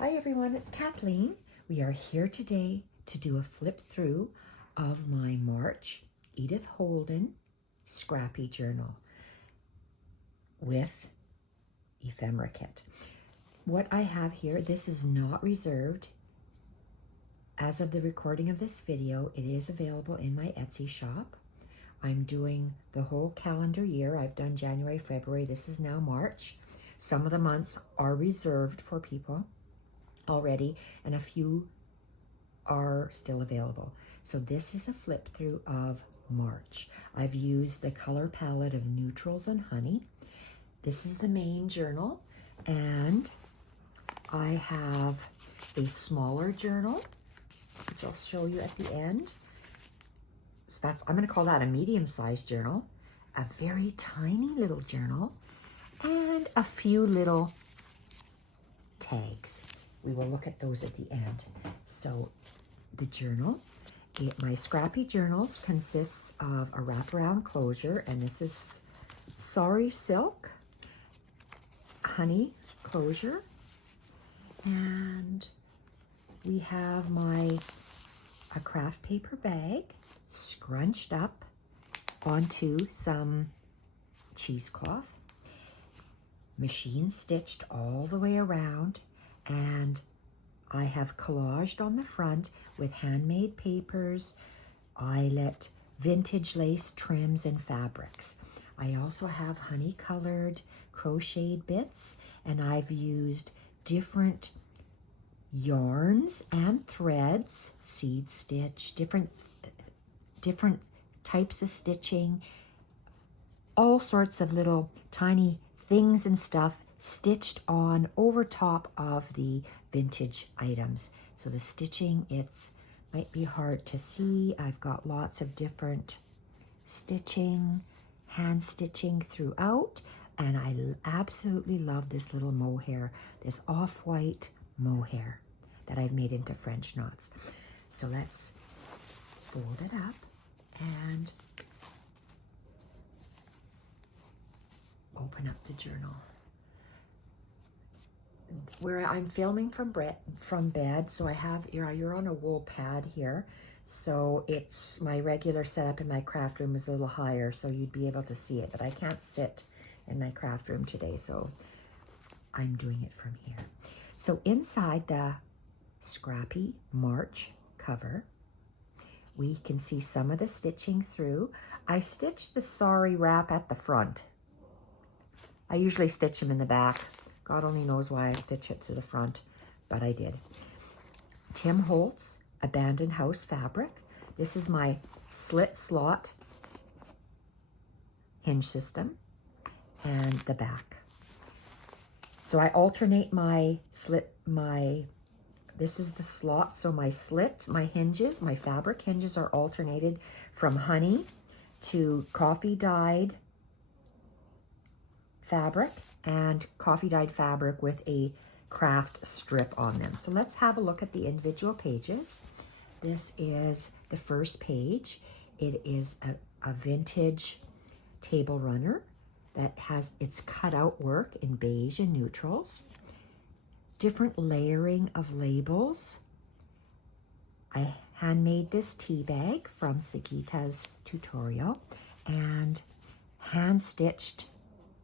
Hi everyone, it's Kathleen. We are here today to do a flip through of my March Edith Holden Scrappy journal with ephemera kit. What I have here, this is not reserved. As of the recording of this video, it is available in my Etsy shop. I'm doing the whole calendar year. I've done January, February, this is now March. Some of the months are reserved for people already, and a few are still available. So this is a flip through of March. I've used the color palette of neutrals and honey. This is the main journal, and I have a smaller journal, which I'll show you at the end. So that's, I'm going to call that a medium-sized journal, a very tiny little journal, and a few little tags. We will look at those at the end. So the journal, my Scrappy journals consists of a wraparound closure, and this is Sorry Silk, honey closure, and we have a craft paper bag scrunched up onto some cheesecloth, machine stitched all the way around, and I have collaged on the front with handmade papers, eyelet, vintage lace trims, and fabrics. I also have honey-colored crocheted bits, and I've used different yarns and threads, seed stitch, different types of stitching, all sorts of little tiny things and stuff stitched on over top of the vintage items. So the stitching, might be hard to see. I've got lots of different stitching, hand stitching throughout, and I absolutely love this little mohair, this off-white mohair that I've made into French knots. So let's fold it up and open up the journal. Where I'm filming from bed, so I have, you're on a wool pad here, so it's my regular setup in my craft room is a little higher, so you'd be able to see it, but I can't sit in my craft room today, so I'm doing it from here. So inside the Scrappy March cover, we can see some of the stitching through. I stitched the sorry wrap at the front. I usually stitch them in the back. God only knows why I stitch it to the front, but I did. Tim Holtz Abandoned House fabric. This is my slit slot hinge system, and the back. So I alternate this is the slot, so my hinges, my fabric hinges are alternated from honey to coffee dyed fabric and coffee dyed fabric with a craft strip on them. So let's have a look at the individual pages. This is the first page. It is a vintage table runner that has its cutout work in beige and neutrals. Different layering of labels. I handmade this tea bag from Sagita's tutorial and hand stitched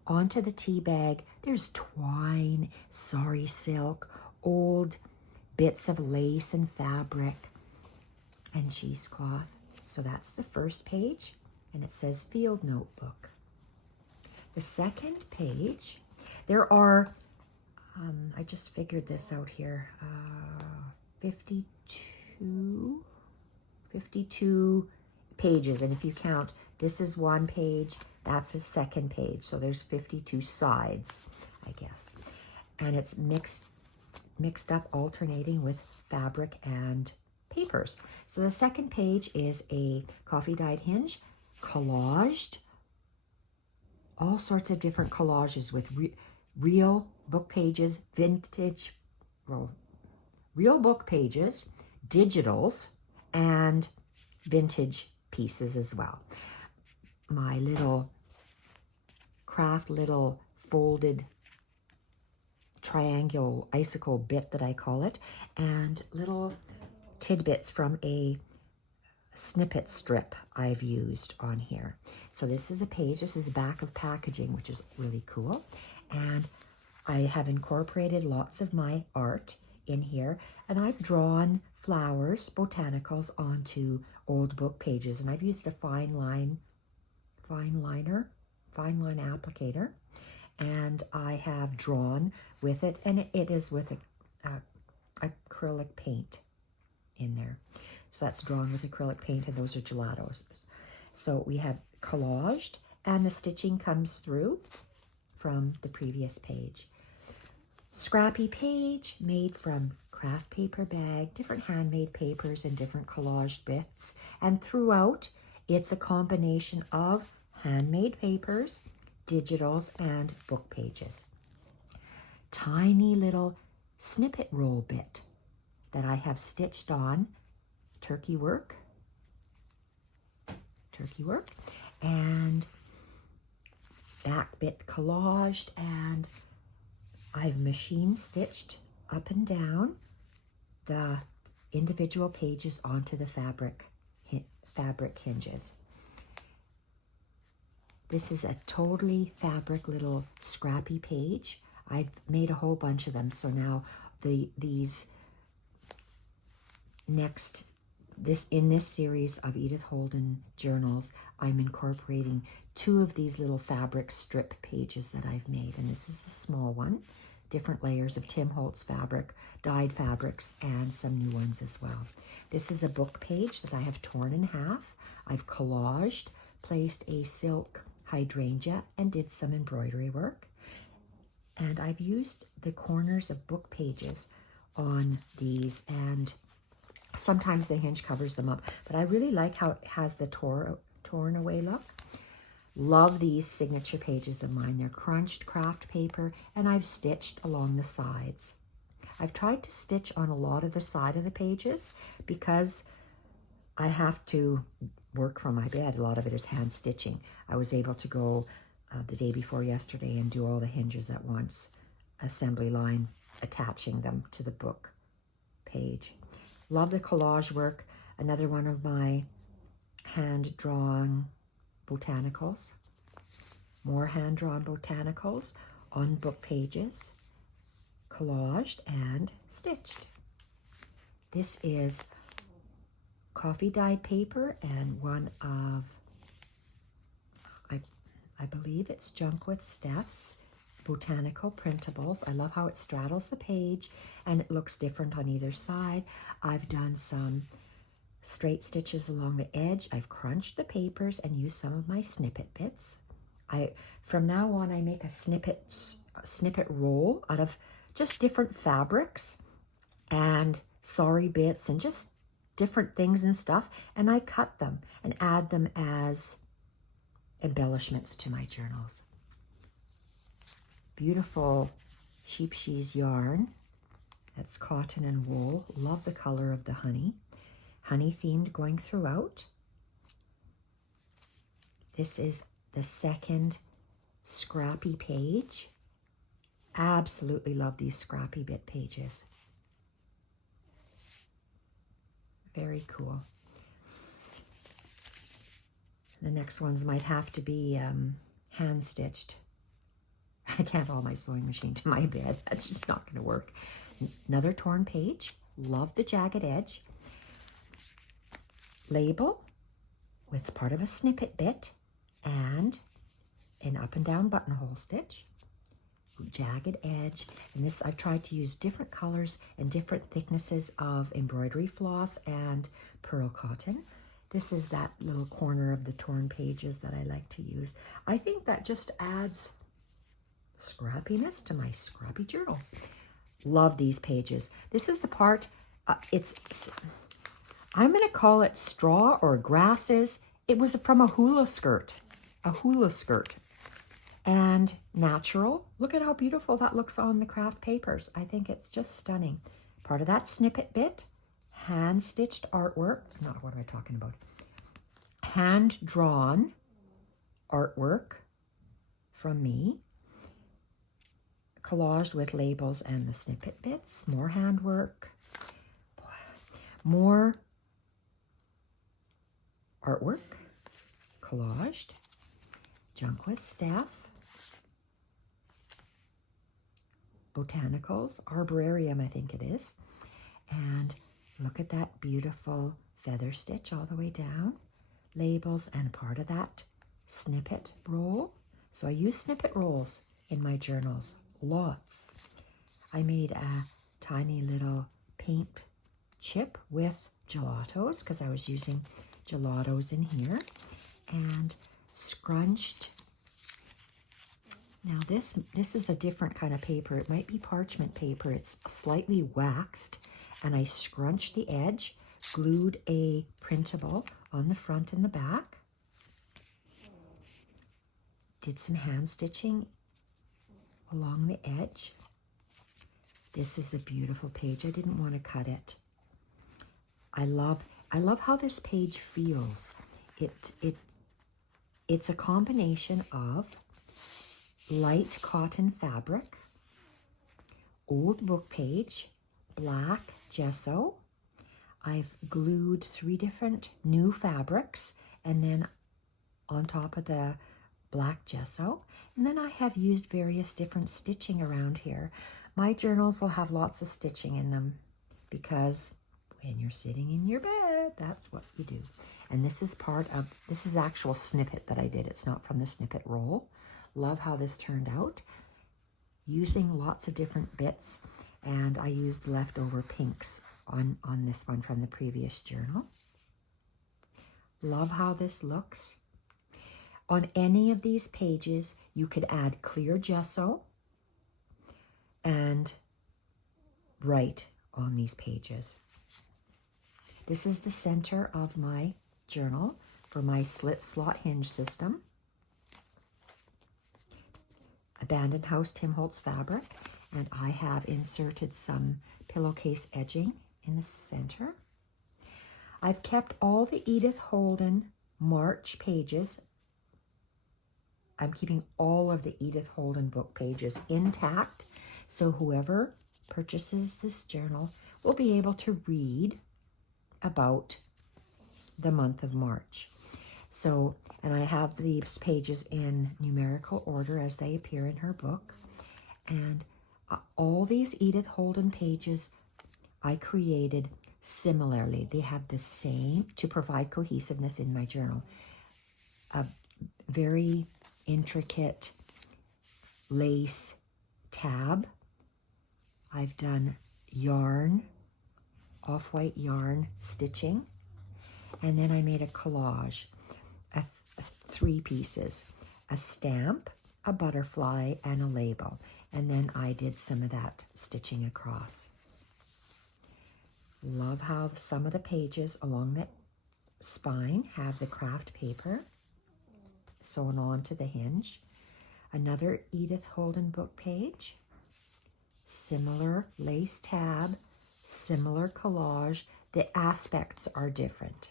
onto the tea bag. There's twine, sorry silk, old bits of lace and fabric, and cheesecloth. So that's the first page, and it says Field Notebook. The second page, there are, I just figured this out here, 52 pages, and if you count, this is one page, that's a second page, so there's 52 sides, I guess. And it's mixed up, alternating with fabric and papers. So the second page is a coffee dyed hinge, collaged, all sorts of different collages with real book pages, real book pages, digitals, and vintage pieces as well. My little craft, little folded triangular icicle bit that I call it, and little tidbits from a snippet strip I've used on here. So this is a page, this is the back of packaging, which is really cool. And I have incorporated lots of my art in here, and I've drawn flowers, botanicals, onto old book pages, and I've used a fine line applicator, and I have drawn with it, and it is with acrylic paint in there. So that's drawn with acrylic paint, and those are gelatos. So we have collaged, and the stitching comes through from the previous page. Scrappy page made from craft paper bag, different handmade papers, and different collaged bits. And throughout, it's a combination of handmade papers, digitals, and book pages. Tiny little snippet roll bit that I have stitched on turkey work, and back bit collaged, and I've machine stitched up and down the individual pages onto the fabric hinges. This is a totally fabric little scrappy page. I've made a whole bunch of them, so now these next in this series of Edith Holden journals, I'm incorporating 2 of these little fabric strip pages that I've made, and this is the small one. Different layers of Tim Holtz fabric, dyed fabrics, and some new ones as well. This is a book page that I have torn in half. I've collaged, placed a silk hydrangea, and did some embroidery work. And I've used the corners of book pages on these, and sometimes the hinge covers them up, but I really like how it has the torn away look. Love these signature pages of mine. They're crunched craft paper, and I've stitched along the sides. I've tried to stitch on a lot of the side of the pages because I have to work from my bed. A lot of it is hand stitching. I was able to go the day before yesterday and do all the hinges at once, assembly line, attaching them to the book page. Love the collage work. Another one of my hand-drawn botanicals. More hand-drawn botanicals on book pages, collaged and stitched. This is coffee dyed paper and one of, I believe it's Junk with Steph's botanical printables. I love how it straddles the page and it looks different on either side. I've done some straight stitches along the edge. I've crunched the papers and used some of my snippet bits. From now on, I make a snippet roll out of just different fabrics and sorry bits and just different things and stuff, and I cut them and add them as embellishments to my journals. Beautiful sheep sheath yarn. That's cotton and wool. Love the color of the honey. Honey themed going throughout. This is the second scrappy page. Absolutely love these scrappy bit pages. Very cool. The next ones might have to be hand stitched. I can't haul my sewing machine to my bed. That's just not going to work. Another torn page. Love the jagged edge. Label with part of a snippet bit and an up and down buttonhole stitch. Jagged edge. And this, I've tried to use different colors and different thicknesses of embroidery floss and pearl cotton. This is that little corner of the torn pages that I like to use. I think that just adds scrappiness to my scrappy journals. Love these pages. This is the part, I'm going to call it straw or grasses. It was from a hula skirt. And natural. Look at how beautiful that looks on the craft papers. I think it's just stunning. Part of that snippet bit, hand-stitched artwork. Not what am I talking about? Hand-drawn artwork from me. collaged with labels and the snippet bits. More handwork. More artwork. Collaged. Junk with Steph. Botanicals. Arborarium, I think it is. And look at that beautiful feather stitch all the way down. Labels and part of that snippet roll. So I use snippet rolls in my journals, lots. I made a tiny little paint chip with gelatos because I was using gelatos in here, and scrunched. Now this is a different kind of paper. It might be parchment paper. It's slightly waxed, and I scrunched the edge, glued a printable on the front and the back. Did some hand stitching along the edge. This is a beautiful page. I didn't want to cut it. I love how this page feels. It's a combination of light cotton fabric, old book page, black gesso. I've glued 3 different new fabrics, and then on top of the black gesso. And then I have used various different stitching around here. My journals will have lots of stitching in them because when you're sitting in your bed, that's what you do. And this is actual snippet that I did. It's not from the snippet roll. Love how this turned out. Using lots of different bits, and I used leftover pinks on this one from the previous journal. Love how this looks. On any of these pages, you could add clear gesso and write on these pages. This is the center of my journal for my slit slot hinge system. Abandoned House Tim Holtz fabric, and I have inserted some pillowcase edging in the center. I've kept all the Edith Holden March pages. I'm keeping all of the Edith Holden book pages intact, so whoever purchases this journal will be able to read about the month of March. So, and I have these pages in numerical order as they appear in her book. And all these Edith Holden pages I created similarly. They have the same, to provide cohesiveness in my journal, a very intricate lace tab. I've done yarn, off-white yarn stitching, and then I made a collage, 3 pieces, a stamp, a butterfly, and a label. And then I did some of that stitching across. Love how some of the pages along the spine have the craft paper sewn on to the hinge. Another Edith Holden book page, similar lace tab, similar collage. The aspects are different.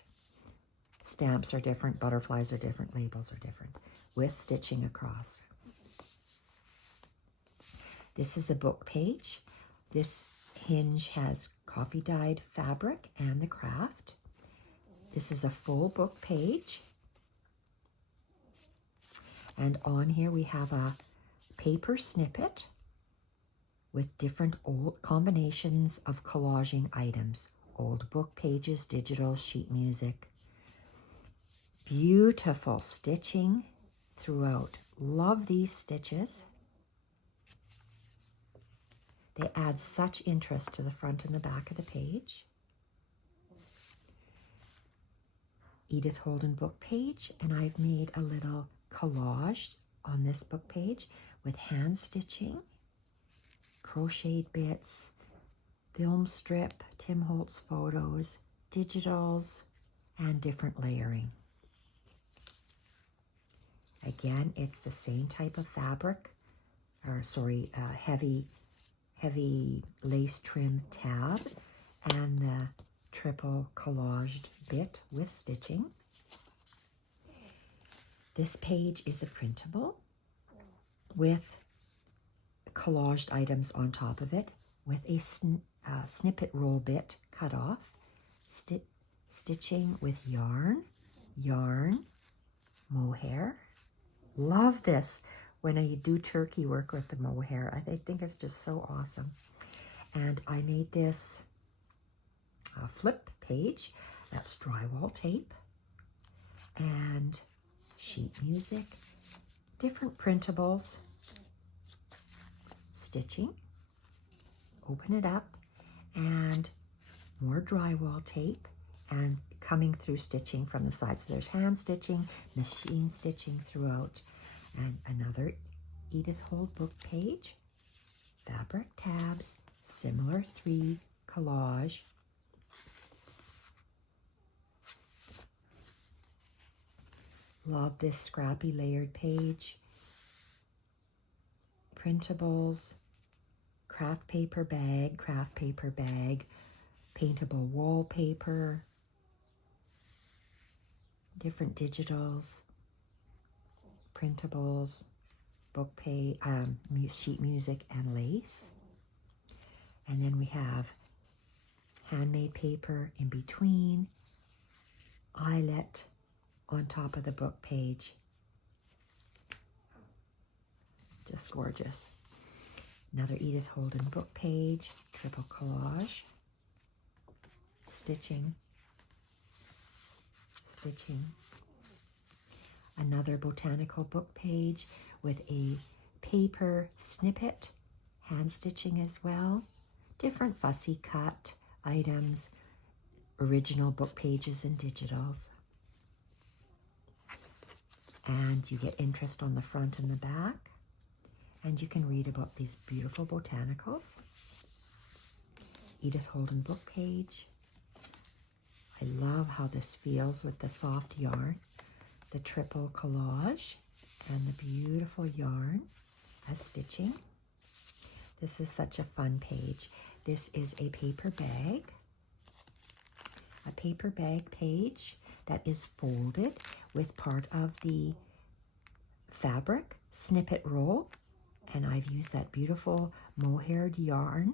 Stamps are different, butterflies are different, labels are different, with stitching across. This is a book page. This hinge has coffee dyed fabric and the craft. This is a full book page. And on here we have a paper snippet with different old combinations of collaging items. Old book pages, digital, sheet music. Beautiful stitching throughout. Love these stitches. They add such interest to the front and the back of the page. Edith Holden book page, and I've made a little collage on this book page with hand stitching, crocheted bits, film strip, Tim Holtz photos, digitals, and different layering. Again, it's the same type of fabric, heavy lace trim tab, and the triple collaged bit with stitching. This page is a printable with collaged items on top of it with a snippet roll bit cut off, stitching with yarn, mohair. Love this when I do turkey work with the mohair. I think it's just so awesome. And I made this flip page. That's drywall tape and sheet music, different printables, stitching, open it up, and more drywall tape and coming through stitching from the side. So there's hand stitching, machine stitching throughout, and another Edith Holden book page, fabric tabs, similar 3 collage, love this Scrappy layered page, printables, craft paper bag, paintable wallpaper, different digitals, printables, book page, sheet music, and lace. And then we have handmade paper in between, eyelet on top of the book page. Just gorgeous. Another Edith Holden book page, triple collage, stitching. Another botanical book page with a paper snippet, hand stitching as well. Different fussy cut items, original book pages and digitals. And you get interest on the front and the back. And you can read about these beautiful botanicals. Edith Holden book page. I love how this feels with the soft yarn, the triple collage, and the beautiful yarn as stitching. This is such a fun page. This is a paper bag page that is folded with part of the fabric snippet roll, and I've used that beautiful mohaired yarn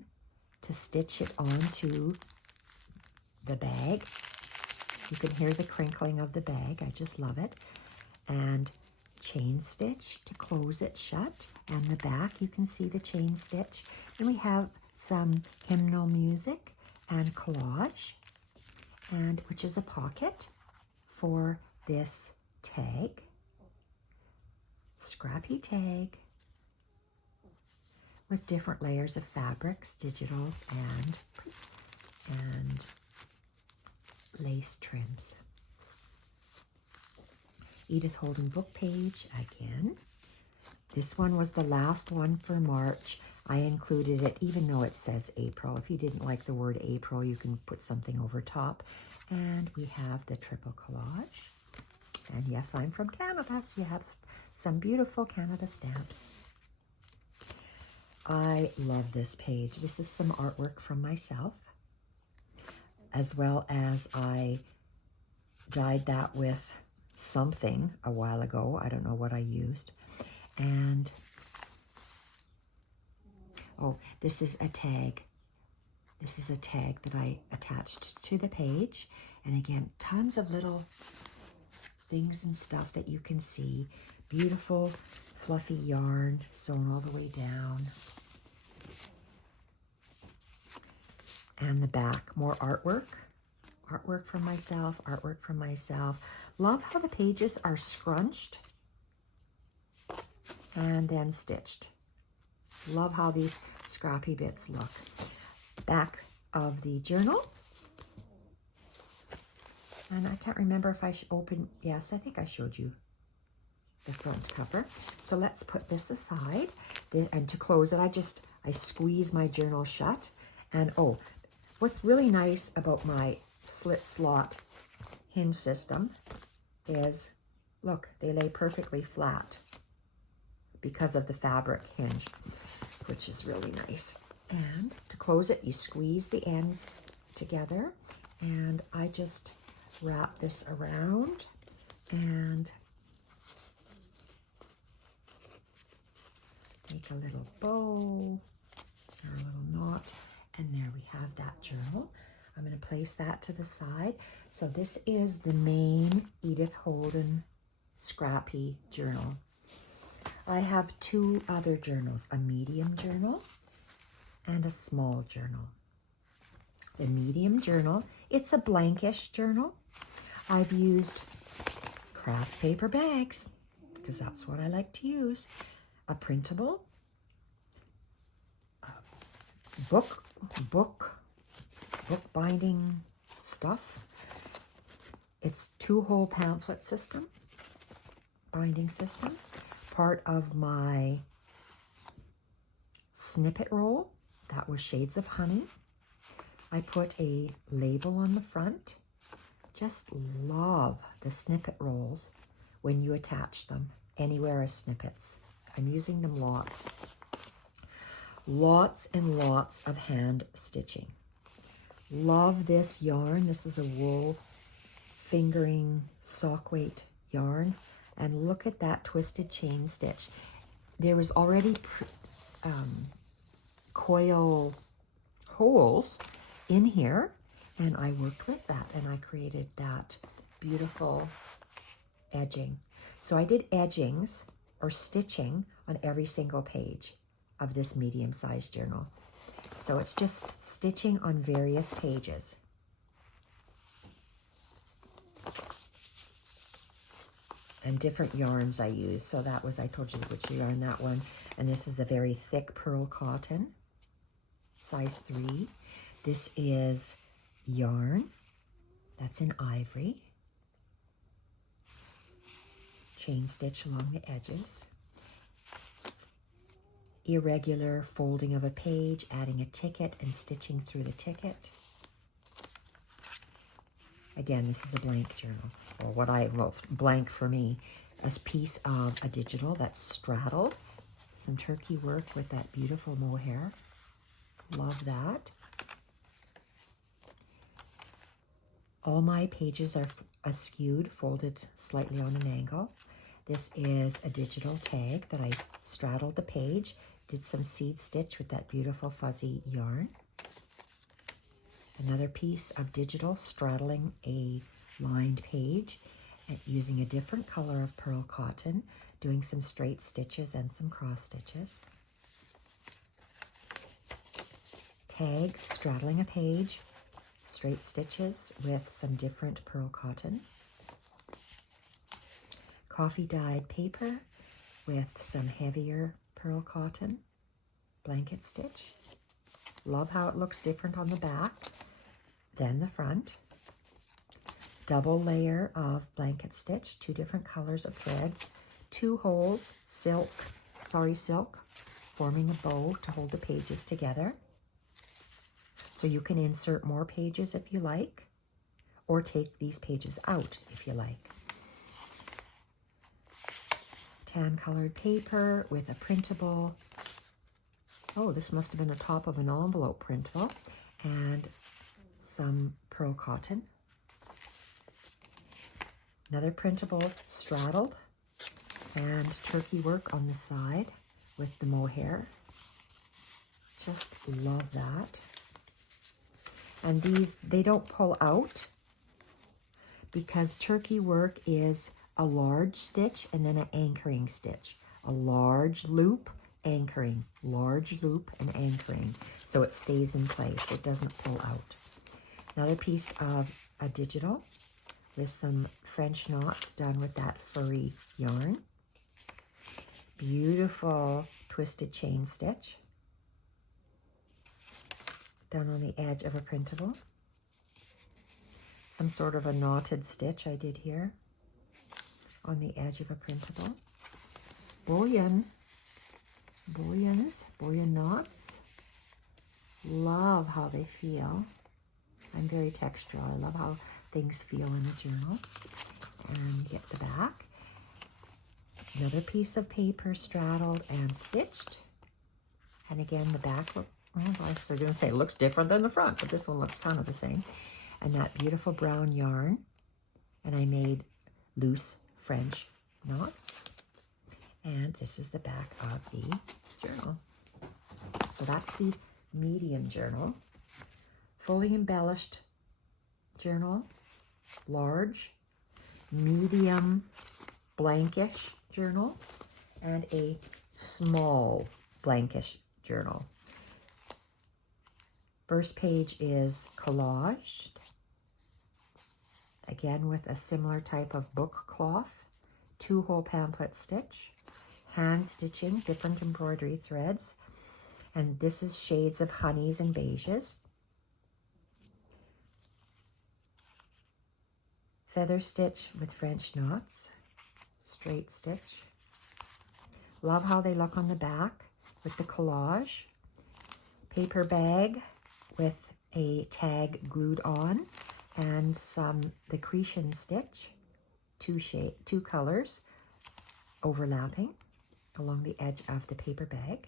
to stitch it onto the bag. You can hear the crinkling of the bag. I just love it. And chain stitch to close it shut, and the back you can see the chain stitch. And we have some hymnal music and collage, and which is a pocket for this tag, Scrappy tag, with different layers of fabrics, digitals, and lace trims. Edith Holden book page again. This one was the last one for March. I included it even though it says April. If you didn't like the word April, you can put something over top. And we have the triple collage. And yes, I'm from Canada, so you have some beautiful Canada stamps. I love this page. This is some artwork from myself, as well as I dyed that with something a while ago. I don't know what I used. And oh, this is a tag. This is a tag that I attached to the page. And again, tons of little things and stuff that you can see. Beautiful fluffy yarn sewn all the way down. And the back, more artwork. Artwork from myself, Love how the pages are scrunched and then stitched. Love how these scrappy bits look. Back of the journal. And I can't remember if I opened, yes, I think I showed you the front cover. So let's put this aside. And to close it, I squeeze my journal shut. And oh, what's really nice about my slit slot hinge system is, look, they lay perfectly flat because of the fabric hinge, which is really nice. And to close it, you squeeze the ends together, and I just wrap this around and make a little bow or a little knot, and there we have that journal. I'm going to place that to the side. So this is the main Edith Holden Scrappy journal. I have two other journals, a medium journal and a small journal. The medium journal, it's a blankish journal. I've used craft paper bags because that's what I like to use. A printable, book binding stuff. It's 2-hole pamphlet system, binding system. Part of my snippet roll, that was Shades of Honey. I put a label on the front. Just love the snippet rolls when you attach them anywhere as snippets. I'm using them lots. Lots and lots of hand stitching. Love this yarn. This is a wool fingering sock weight yarn. And look at that twisted chain stitch. There was already coil holes in here, and I worked with that, and I created that beautiful edging. So I did edgings or stitching on every single page of this medium-sized journal. So it's just stitching on various pages. And different yarns I use. So that was, I told you which yarn that one. And this is a very thick pearl cotton, size 3. This is yarn. That's in ivory. Chain stitch along the edges. Irregular folding of a page, adding a ticket and stitching through the ticket. Again, this is a blank journal, or what I wrote, blank for me. A piece of a digital that's straddled. Some turkey work with that beautiful mohair. Love that. All my pages are askewed, folded slightly on an angle. This is a digital tag that I straddled the page, did some seed stitch with that beautiful fuzzy yarn. Another piece of digital straddling a lined page and using a different color of pearl cotton, doing some straight stitches and some cross stitches. Tag straddling a page, straight stitches with some different pearl cotton. Coffee dyed paper with some heavier pearl cotton, blanket stitch. Love how it looks different on the back than the front. Double layer of blanket stitch, 2 different colors of threads, 2 holes, silk, forming a bow to hold the pages together. So you can insert more pages if you like, or take these pages out if you like. Tan colored paper with a printable. Oh, this must have been the top of an envelope printable, and some pearl cotton. Another printable straddled, and turkey work on the side with the mohair. Just love that. And these, they don't pull out because turkey work is a large stitch and then an anchoring stitch. A large loop, anchoring, large loop and anchoring. So it stays in place, it doesn't pull out. Another piece of a digital with some French knots done with that furry yarn. Beautiful twisted chain stitch done on the edge of a printable. Some sort of a knotted stitch I did here on the edge of a printable. Bullion knots. Love how they feel. I'm very textural. I love how things feel in a journal. And get the back. Another piece of paper straddled and stitched. And again, the back, well, I was going to say it looks different than the front, but this one looks kind of the same. And that beautiful brown yarn. And I made loose French knots. And this is the back of the journal. So that's the medium journal. Fully embellished journal, large, medium blankish journal, and a small blankish journal. First page is collaged, again with a similar type of book cloth, 2-hole pamphlet stitch, hand stitching, different embroidery threads, and this is shades of honeys and beiges. Feather stitch with French knots, straight stitch. Love how they look on the back with the collage. Paper bag with a tag glued on and some accretion stitch, two colors overlapping along the edge of the paper bag.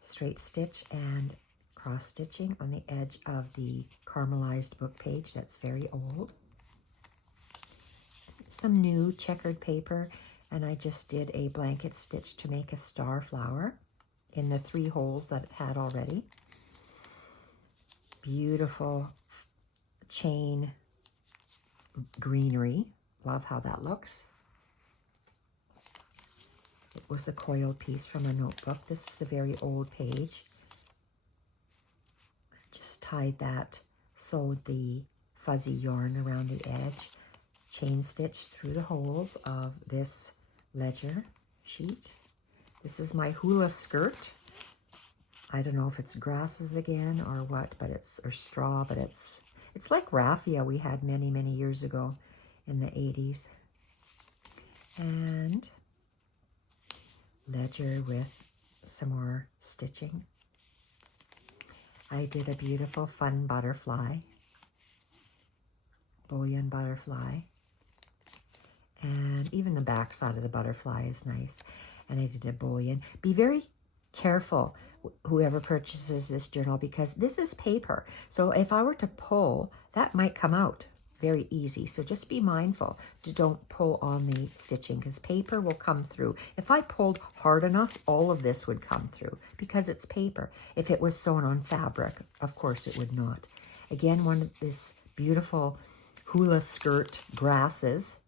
Straight stitch and cross stitching on the edge of the caramelized book page that's very old. Some new checkered paper, and I just did a blanket stitch to make a star flower in the 3 holes that it had already. Beautiful chain greenery. Love how that looks. It was a coiled piece from a notebook. This is a very old page. Just tied that, sewed the fuzzy yarn around the edge, chain stitched through the holes of this ledger sheet. This is my hula skirt. I don't know if it's grasses again or what, but or straw, but it's like raffia we had many, many years ago in the 80s. And ledger with some more stitching. I did a beautiful fun butterfly, bullion butterfly, and even the back side of the butterfly is nice. And I did a bullion. Be very careful, whoever purchases this journal, because this is paper. So if I were to pull, that might come out very easy. So just be mindful to don't pull on the stitching, because paper will come through. If I pulled hard enough, all of this would come through because it's paper. If it was sewn on fabric, of course it would not. Again, one of this beautiful hula skirt grasses.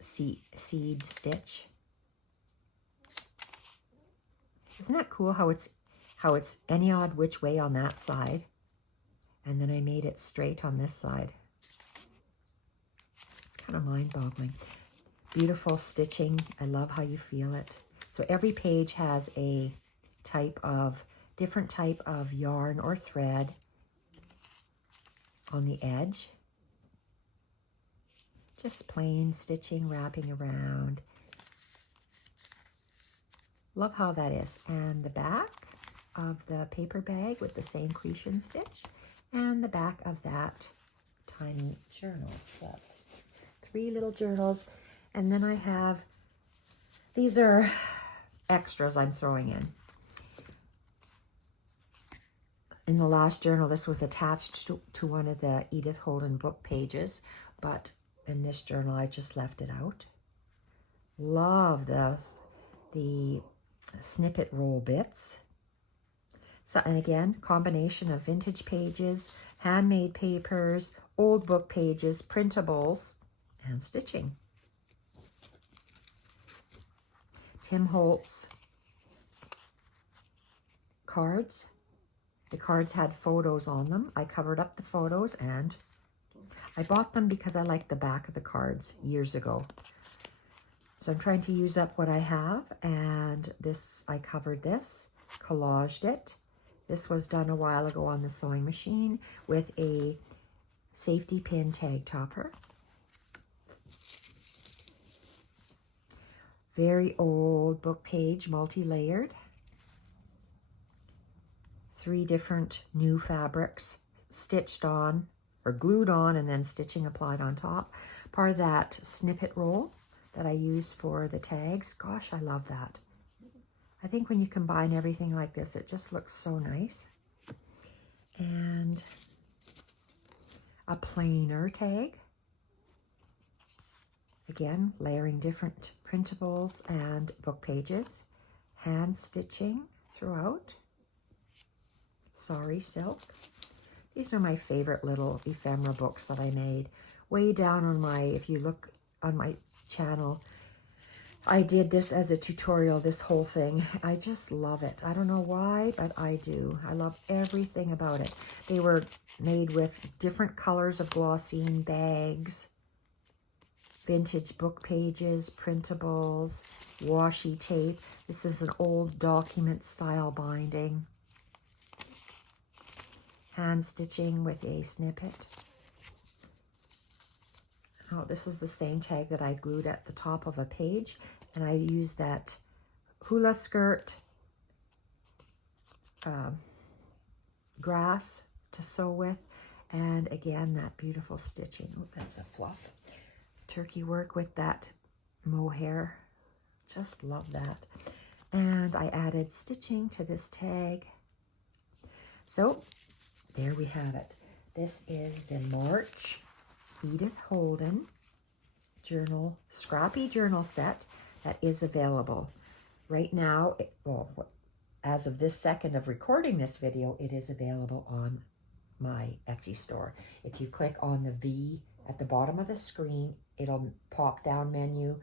Seed stitch. Isn't that cool how it's any odd which way on that side, and then I made it straight on this side. It's kind of mind-boggling. Beautiful stitching. I love how you feel it. So every page has a different type of yarn or thread on the edge. Just plain stitching, wrapping around. Love how that is. And the back of the paper bag with the same accretion stitch, and the back of that tiny journal. So that's 3 little journals. And then I have, these are extras I'm throwing in. In the last journal, this was attached to one of the Edith Holden book pages, but in this journal, I just left it out. Love the snippet roll bits. So, and again, combination of vintage pages, handmade papers, old book pages, printables, and stitching. Tim Holtz cards. The cards had photos on them. I covered up the photos, and I bought them because I liked the back of the cards years ago. So I'm trying to use up what I have, and this, I covered this, collaged it. This was done a while ago on the sewing machine with a safety pin tag topper. Very old book page, multi-layered. 3 different new fabrics stitched on or glued on, and then stitching applied on top. Part of that snippet roll that I use for the tags. Gosh, I love that. I think when you combine everything like this, it just looks so nice. And a plainer tag. Again, layering different printables and book pages. Hand stitching throughout. Sorry silk. These are my favorite little ephemera books that I made. Way down on my, if you look on my channel, I did this as a tutorial, this whole thing. I just love it. I don't know why, but I do. I love everything about it. They were made with different colors of glossine bags, vintage book pages, printables, washi tape. This is an old document style binding. Hand stitching with a snippet. Oh, this is the same tag that I glued at the top of a page, and I used that hula skirt grass to sew with, and again that beautiful stitching. Oh, that's a fluff turkey work with that mohair. Just love that. And I added stitching to this tag. So there we have it. This is the March Edith Holden journal, Scrappy journal set that is available. Right now, as of this second of recording this video, it is available on my Etsy store. If you click on the V at the bottom of the screen, it'll pop down menu.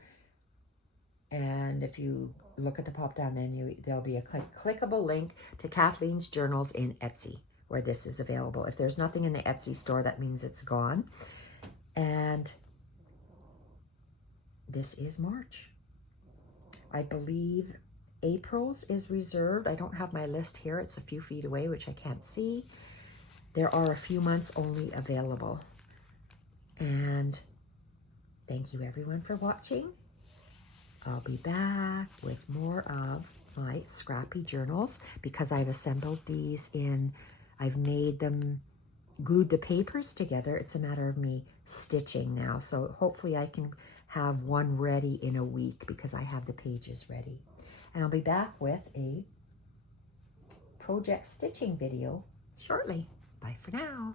And if you look at the pop down menu, there'll be a clickable link to Kathleen's Journals in Etsy, where this is available. If there's nothing in the Etsy store, that means it's gone. And this is March. I believe April's is reserved. I don't have my list here. It's a few feet away, which I can't see. There are a few months only available. And thank you everyone for watching. I'll be back with more of my Scrappy journals because I've assembled these in, I've made them, glued the papers together. It's a matter of me stitching now. So hopefully I can have one ready in a week because I have the pages ready. And I'll be back with a project stitching video shortly. Bye for now.